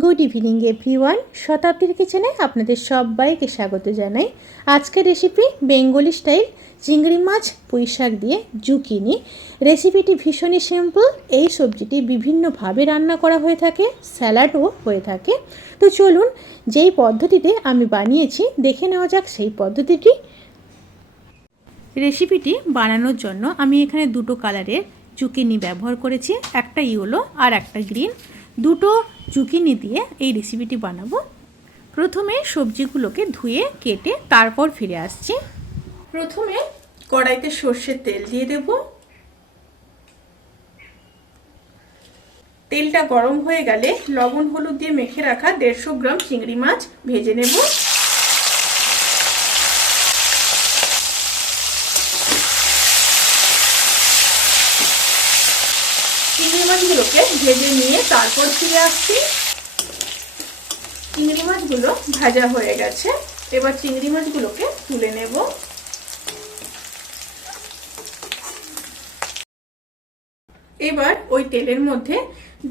Good evening everyone. শতাব্দীর কিচেনে আপনাদের সবাইকে স্বাগত জানাই। আজকের রেসিপি বেঙ্গলি স্টাইল চিংড়ি মাছ পুঁই শাক দিয়ে জুকিনি। রেসিপিটি ভীষণই সিম্পল। এই সবজিটি বিভিন্নভাবে রান্না করা হয়ে থাকে, স্যালাডও হয়ে থাকে। তো চলুন যেই পদ্ধতিতে আমি বানিয়েছি দেখে নেওয়া যাক সেই পদ্ধতিটি। রেসিপিটি বানানোর জন্য আমি এখানে দুটো কালারের জুকিনি ব্যবহার করেছি, একটা ইয়েলো আর একটা গ্রিন। দুটো জুকিনি দিয়ে এই রেসিপিটি বানাবো। প্রথমে সবজিগুলোকে ধুয়ে কেটে তারপর ফিরে আসছি। প্রথমে কড়াইতে সর্ষের তেল দিয়ে দেব। তেলটা গরম হয়ে গেলে লবণ হলুদ দিয়ে মেখে রাখা 150 গ্রাম চিংড়ি মাছ ভেজে নেব। চিংড়ি মাছগুলোকে ভেজে নিয়ে তারপর ফিরে আসছি। চিংড়ি মাছগুলো ভাজা হয়ে গেছে, এবার চিংড়ি মাছগুলোকে তুলে নেব। এবার ওই তেলের মধ্যে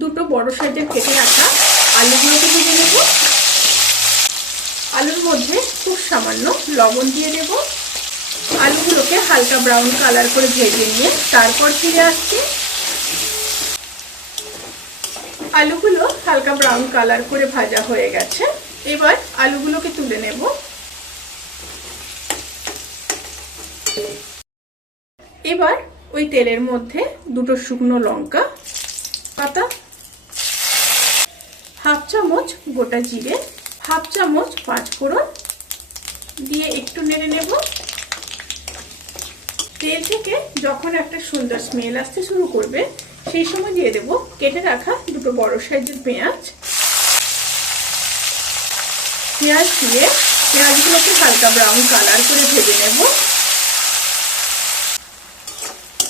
দুটো বড় সাইজের কেটে রাখা আলুগুলোকে ভেজে নেব। আলুর মধ্যে খুব সামান্য লবণ দিয়ে দেব। আলুগুলোকে হালকা ব্রাউন কালার করে ভেজে নিয়ে তারপর ফিরে আসছি। আলুগুলো হালকা ব্রাউন কালার করে ভাজা হয়ে গেছে, এবার আলুগুলোকে তুলে নেব। এবার ওই তেলের মধ্যে দুটো শুকনো লঙ্কা পাতা, হাফ চামচ গোটা জিরে, হাফ চামচ পাঁচফোড়ন দিয়ে একটু নেড়ে নেব। তেল থেকে যখন একটা সুন্দর স্মেল আসতে শুরু করবে সেই সময় দিয়ে দেব কেটে রাখা দুটো বড় সাইজের পেঁয়াজ। পেঁয়াজ দিয়ে পেঁয়াজগুলোকে হালকা ব্রাউন কালার করে ভেজে নেব।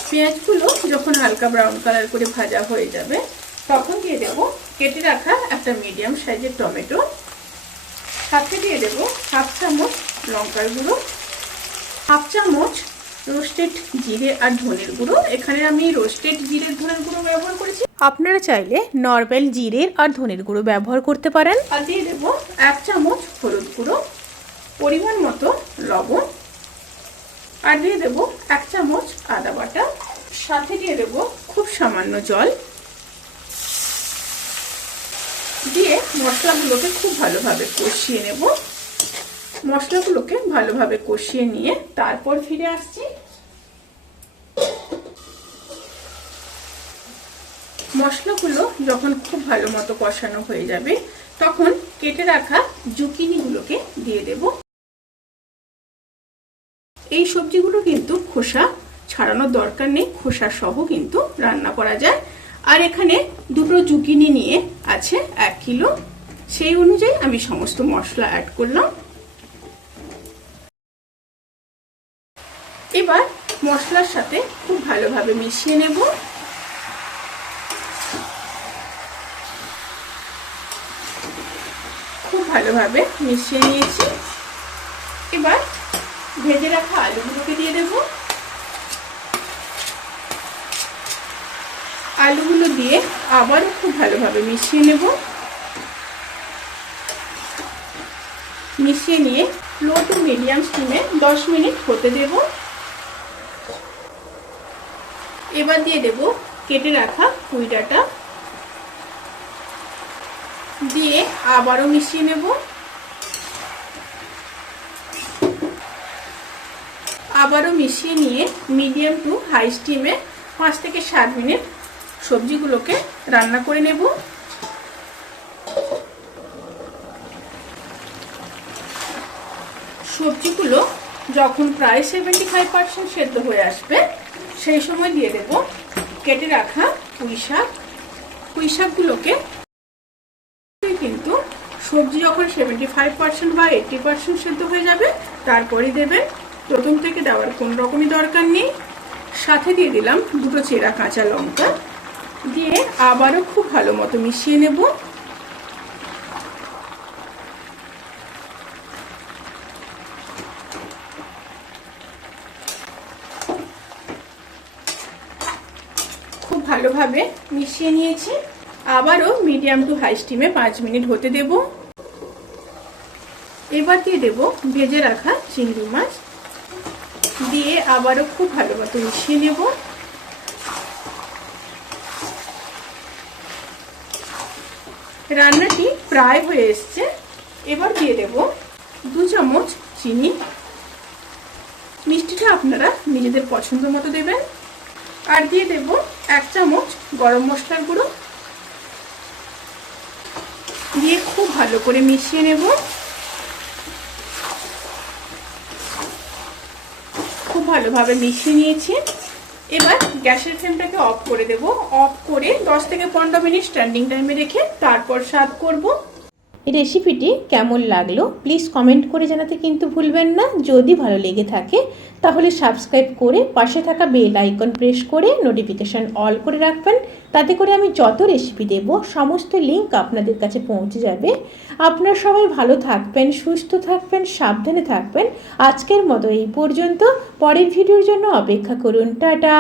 পেঁয়াজগুলো যখন হালকা ব্রাউন কালার করে ভাজা হয়ে যাবে তখন দিয়ে দেব কেটে রাখা একটা মিডিয়াম সাইজের টমেটো। সাথে দিয়ে দেব হাফ চামচ লঙ্কার গুঁড়ো, হাফ চামচ রোস্টেড জিরে আর ধনের গুঁড়ো। এখানে আমি রোস্টেড জিরের ধনের গুঁড়ো ব্যবহার করেছি, আপনারা চাইলে নরমাল জিরের আর ধনের গুঁড়ো ব্যবহার করতে পারেন। আর দিয়ে দেব 1 চামচ হলুদ গুঁড়ো, পরিমাণ মতো লবণ, আর দিয়ে দেব 1 চামচ আদা বাটা। সাথে দিয়ে দেব খুব সামান্য জল দিয়ে মশলাগুলোকে খুব ভালোভাবে কষিয়ে নেব। মশলাগুলোকে ভালোভাবে কষিয়ে নিয়ে তারপর ফিরে আসছি। মশলাগুলো যখন খুব ভালো মতো কষানো হয়ে যাবে তখন কেটে রাখা জুকিনিগুলোকে দিয়ে দেব। এই সবজিগুলো কিন্তু খোসা ছাড়ানোর দরকার নেই, খোসা সহ কিন্তু রান্না করা যায়। আর এখানে দুটো জুকিনি নিয়ে আছে 1 কিলো, সেই অনুযায়ী আমি সমস্ত মশলা অ্যাড করলাম। এবার মশলার সাথে খুব ভালোভাবে মিশিয়ে নেব। খুব ভালোভাবে মিশিয়ে নিয়েছি। এবার ভেজে রাখা আলুগুলোকে দিয়ে দেব। আলুগুলো দিয়ে আবারও খুব ভালোভাবে মিশিয়ে নেব। মিশিয়ে নিয়ে লো টু মিডিয়াম স্টিমে 10 মিনিট হতে দেব। এবার দিয়ে দেব কেটে রাখা পুঁই ডাঁটা, দিয়ে আবারও মিশিয়ে নেব। আবারও মিশিয়ে নিয়ে মিডিয়াম টু হাই স্টিমে 5 থেকে 7 মিনিট সবজিগুলোকে রান্না করে নেব। সবজিগুলো যখন প্রায় 75% সেদ্ধ হয়ে আসবে সেই সময় দিয়ে দেব কেটে রাখা পুঁই শাক। পুঁই শাকগুলোকে কিন্তু সবজি যখন 75% বা 80% সেদ্ধ হয়ে যাবে তারপরই দেবেন, প্রথম থেকে দেওয়ার কোনো রকমই দরকার নেই। সাথে দিয়ে দিলাম দুটো চেরা কাঁচা লঙ্কা, দিয়ে আবারও খুব ভালো মতো মিশিয়ে নেব। খুব ভালোভাবে মিশিয়ে নিয়েছি। আবারও মিডিয়াম টু হাই স্টিমে 5 মিনিট হতে দেব। এবার দিয়ে দেব ভেজে রাখা চিংড়ি মাছ, দিয়ে আবারও খুব ভালো মতো মিশিয়ে নেব। রান্নাটি প্রায় হয়ে এসছে। এবার দিয়ে দেব 2 চামচ চিনি। মিষ্টিটা আপনারা নিজেদের পছন্দ মতো দেবেন। আর দিয়ে দেব 1 চামচ গরম মশলার গুঁড়ো, দিয়ে খুব ভালো করে মিশিয়ে নেব। খুব ভালোভাবে মিশিয়ে নিয়েছি। এবার গ্যাসের ফ্লেমটাকে অফ করে দেব। অফ করে 10 থেকে 15 মিনিট স্ট্যান্ডিং টাইমে রেখে তারপর সার্ভ করব। এই রেসিপিটি কেমন লাগলো প্লিজ কমেন্ট করে জানাতে কিন্তু ভুলবেন না। যদি ভালো লেগে থাকে তাহলে সাবস্ক্রাইব করে পাশে থাকা বেল আইকন প্রেস করে নোটিফিকেশান অল করে রাখবেন। তাতে করে আমি যত রেসিপি দেব সমস্ত লিঙ্ক আপনাদের কাছে পৌঁছে যাবে। আপনারা সবাই ভালো থাকবেন, সুস্থ থাকবেন, সাবধানে থাকবেন। আজকের মতো এই পর্যন্ত। পরের ভিডিওর জন্য অপেক্ষা করুন। টাটা।